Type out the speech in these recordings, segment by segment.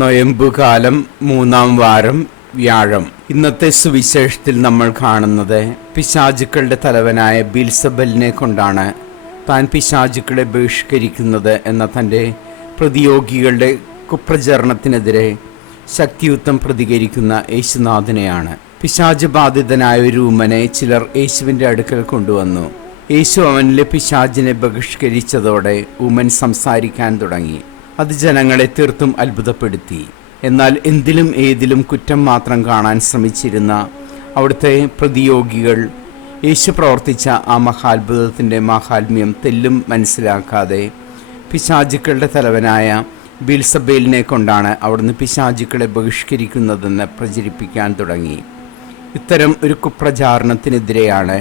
നൊയമ്പുകാലം 3-ാം വാരം വ്യാഴം. ഇന്നത്തെ സുവിശേഷത്തിൽ നമ്മൾ കാണുന്നത് പിശാചുക്കളുടെ തലവനായ ബീൽസബലിനെ കൊണ്ടാണ് താൻ പിശാചുക്കളെ ബഹിഷ്കരിക്കുന്നത് എന്ന തൻ്റെ പ്രതിയോഗികളുടെ കുപ്രചരണത്തിനെതിരെ ശക്തിയുക്തം പ്രതികരിക്കുന്ന യേശുനാഥനെയാണ്. പിശാച് ബാധിതനായ ഒരു ഊമനെ ചിലർ യേശുവിൻ്റെ അടുക്കൽ കൊണ്ടുവന്നു. യേശു അവനിലെ പിശാചിനെ ബഹിഷ്കരിച്ചതോടെ ഊമൻ സംസാരിക്കാൻ തുടങ്ങി. അത് ജനങ്ങളെ തീർത്തും അത്ഭുതപ്പെടുത്തി. എന്നാൽ എന്തിലും ഏതിലും കുറ്റം മാത്രം കാണാൻ ശ്രമിച്ചിരുന്ന അവിടുത്തെ പ്രതിയോഗികൾ യേശു പ്രവർത്തിച്ച ആ മഹാത്ഭുതത്തിൻ്റെ മാഹാത്മ്യം തെല്ലും മനസ്സിലാക്കാതെ പിശാചുക്കളുടെ തലവനായ ബീൽസബേലിനെ കൊണ്ടാണ് അവിടുന്ന് പിശാചുക്കളെ ബഹിഷ്കരിക്കുന്നതെന്ന് പ്രചരിപ്പിക്കാൻ തുടങ്ങി. ഇത്തരം ഒരു കുപ്രചാരണത്തിനെതിരെയാണ്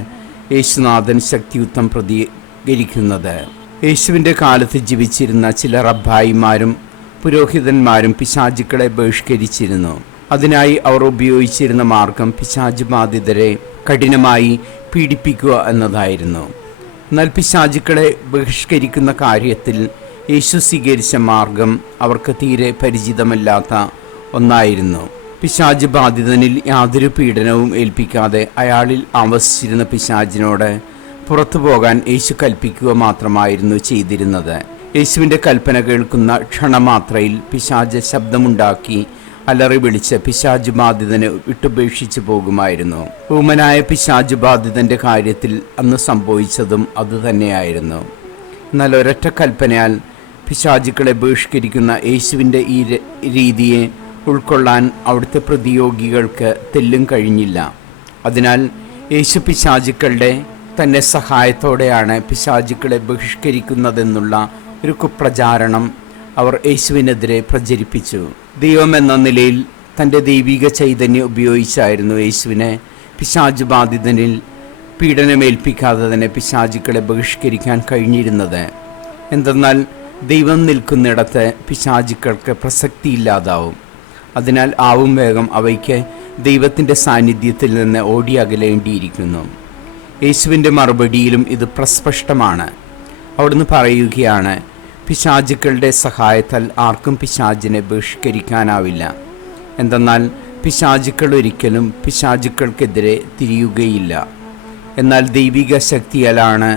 യേശുനാഥൻ ശക്തിയുക്തം പ്രതികരിക്കുന്നത്. യേശുവിൻ്റെ കാലത്ത് ജീവിച്ചിരുന്ന ചില റബ്ബായിമാരും പുരോഹിതന്മാരും പിശാചുക്കളെ ബഹിഷ്കരിച്ചിരുന്നു. അതിനായി അവർ ഉപയോഗിച്ചിരുന്ന മാർഗം പിശാച് ബാധിതരെ കഠിനമായി പീഡിപ്പിക്കുക എന്നതായിരുന്നു. എന്നാൽ പിശാചുക്കളെ ബഹിഷ്കരിക്കുന്ന കാര്യത്തിൽ യേശു സ്വീകരിച്ച മാർഗം അവർക്ക് തീരെ പരിചിതമല്ലാത്ത ഒന്നായിരുന്നു. പിശാച് ബാധിതനിൽ യാതൊരു പീഡനവും ഏൽപ്പിക്കാതെ അയാളിൽ ആവസിച്ചിരുന്ന പിശാചിനോട് പുറത്തു പോകാൻ യേശു കൽപ്പിക്കുക മാത്രമായിരുന്നു ചെയ്തിരുന്നത്. യേശുവിൻ്റെ കൽപ്പന കേൾക്കുന്ന ക്ഷണമാത്രയിൽ പിശാച് ശബ്ദമുണ്ടാക്കി അലറി വിളിച്ച് പിശാച് ബാധിതനെ വിട്ടുപേക്ഷിച്ചു പോകുമായിരുന്നു. ഊമനായ പിശാച് ബാധിതൻ്റെ കാര്യത്തിൽ അന്ന് സംഭവിച്ചതും അതുതന്നെയായിരുന്നു. എന്നാൽ ഒരൊറ്റ കൽപ്പനയാൽ പിശാചുക്കളെ ബഹിഷ്കരിക്കുന്ന യേശുവിൻ്റെ ഈ രീതിയെ ഉൾക്കൊള്ളാൻ അവിടുത്തെ പ്രതിയോഗികൾക്ക് തെല്ലും കഴിഞ്ഞില്ല. അതിനാൽ യേശു പിശാചുക്കളുടെ തൻ്റെ സഹായത്തോടെയാണ് പിശാചുക്കളെ ബഹിഷ്കരിക്കുന്നതെന്നുള്ള ഒരു കുപ്രചാരണം അവർ യേശുവിനെതിരെ പ്രചരിപ്പിച്ചു. ദൈവം എന്ന നിലയിൽ തൻ്റെ ദൈവിക ചൈതന്യം ഉപയോഗിച്ചായിരുന്നു യേശുവിനെ പിശാച് ബാധിതനിൽ പീഡനമേൽപ്പിക്കാതെ തന്നെ പിശാചുക്കളെ ബഹിഷ്കരിക്കാൻ കഴിഞ്ഞിരുന്നത്. എന്തെന്നാൽ ദൈവം നിൽക്കുന്നിടത്ത് പിശാചുക്കൾക്ക് പ്രസക്തിയില്ലാതാവും. അതിനാൽ ആവും വേഗം അവയ്ക്ക് ദൈവത്തിൻ്റെ സാന്നിധ്യത്തിൽ നിന്ന് ഓടി അകലേണ്ടിയിരിക്കുന്നു. യേശുവിൻ്റെ മറുപടിയിലും ഇത് പ്രസ്പഷ്ടമാണ്. അവിടുന്ന് പറയുകയാണ്, പിശാചുക്കളുടെ സഹായത്താൽ ആർക്കും പിശാചിനെ ബഹിഷ്കരിക്കാനാവില്ല. എന്തെന്നാൽ പിശാചുക്കൾ ഒരിക്കലും പിശാചുക്കൾക്കെതിരെ തിരിയുകയില്ല. എന്നാൽ ദൈവിക ശക്തിയാലാണ്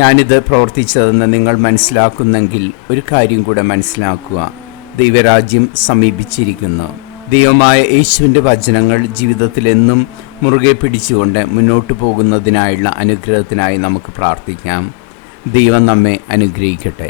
ഞാനിത് പ്രവർത്തിച്ചതെന്ന് നിങ്ങൾ മനസ്സിലാക്കുന്നെങ്കിൽ ഒരു കാര്യം കൂടെ മനസ്സിലാക്കുക: ദൈവരാജ്യം സമീപിച്ചിരിക്കുന്നു. ദൈവമായ യേശുവിൻ്റെ വചനങ്ങൾ ജീവിതത്തിൽ എന്നും മുറുകെ പിടിച്ചുകൊണ്ട് മുന്നോട്ട് പോകുന്നതിനായുള്ള അനുഗ്രഹത്തിനായി നമുക്ക് പ്രാർത്ഥിക്കാം. ദൈവം നമ്മെ അനുഗ്രഹിക്കട്ടെ.